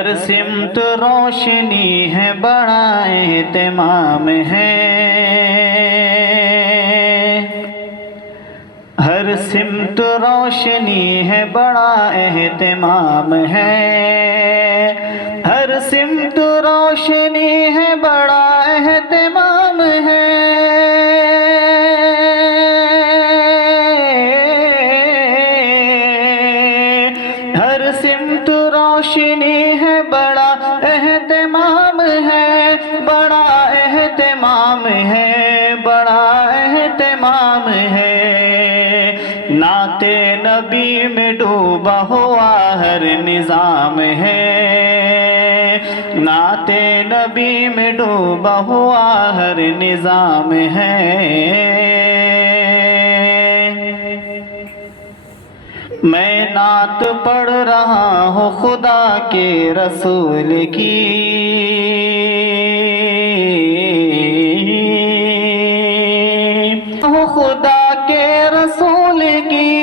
ہر سمت روشنی ہے بڑا اہتمام ہے، ہر سمت روشنی ہے بڑا اہتمام ہے، ہر سمت روشنی ہے بڑا اہتمام ہے، ہر سمت روشنی ہے بڑا اہتمام ہے، بڑا اہتمام ہے، بڑا اہتمام ہے، نعت نبی میں ڈوبا ہوا ہر نظام ہے، نعت نبی میں ڈوبا ہوا ہر نظام ہے، میں نعت پڑھ رہا ہوں خدا کے رسول کی، خدا کے رسول کی،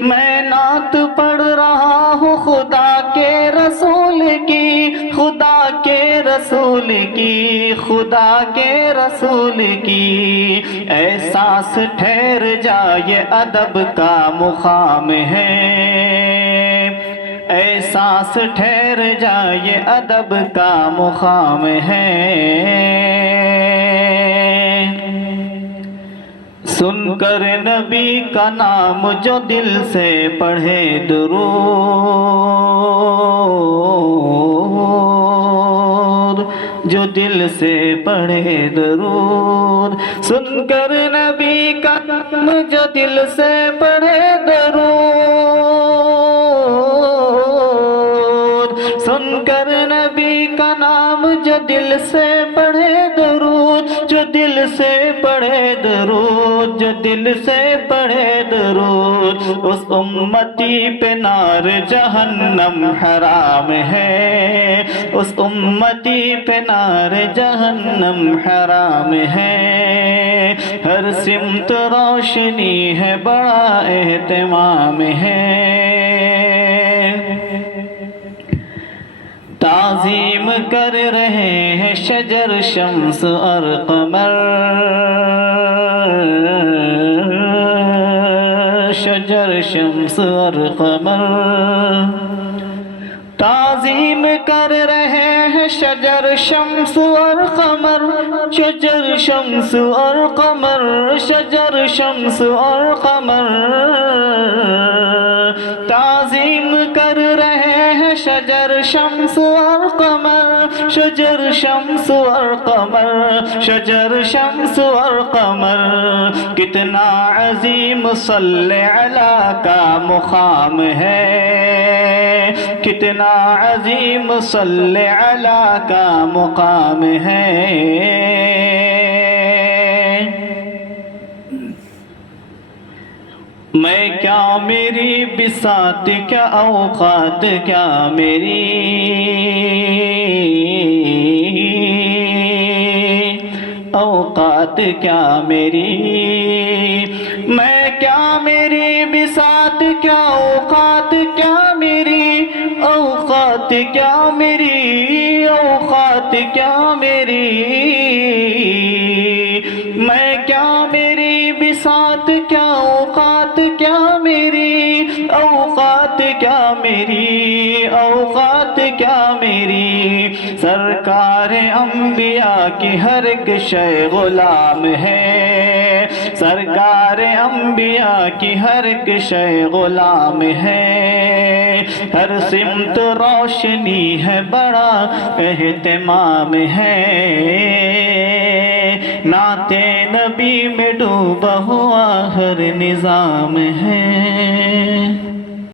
میں نعت پڑھ رہا ہوں خدا کے رسول کی، خدا کے رسول کی، خدا کے رسول کی، احساس ٹھہر جائے ادب کا مقام ہے، احساس ٹھہر جائے ادب کا مقام ہے، سن کر نبی کا نام جو دل سے پڑھے درود، جو دل سے پڑھے درود، سن کر نبی کا نام جو دل سے پڑھے درود، سن کر نبی کا نام جو دل سے پڑھے درود، جو دل سے پڑھے درود، جو دل سے پڑھے درود، اس امتی پہ نار جہنم حرام ہے، اس امتی پہ نار جہنم حرام ہے، ہر سمت روشنی ہے بڑا اہتمام ہے، تعظیم کر رہے ہیں شجر شمس اور قمر، شجر شمس اور قمر، تعظیم کر رہے ہیں شجر شمس اور قمر، شجر شمس اور قمر، شجر شمس اور قمر، تعظیم کر رہے ہیں شجر شمس اور قمر، شجر شمس اور قمر، شجر شمس اور قمر، کتنا عظیم صلی علی کا مقام ہے، کتنا عظیم صلی علی کا مقام ہے، میں کیا میری بساط کیا اوقات کیا میری، اوقات کیا میری، میں کیا میری بساط کیا اوقات کیا میری، اوقات کیا میری، اوقات کیا میری، میں کیا میری بساط کیا اوقات کیا میری، اوقات کیا میری، اوقات کیا میری، سرکار انبیاء کی ہر ایک شے غلام ہے، سرکار انبیاء کی ہر ایک شے غلام ہے، ہر سمت روشنی ہے بڑا اہتمام ہے، نعت نبی میں ڈوبا ہوا ہر نظام ہے۔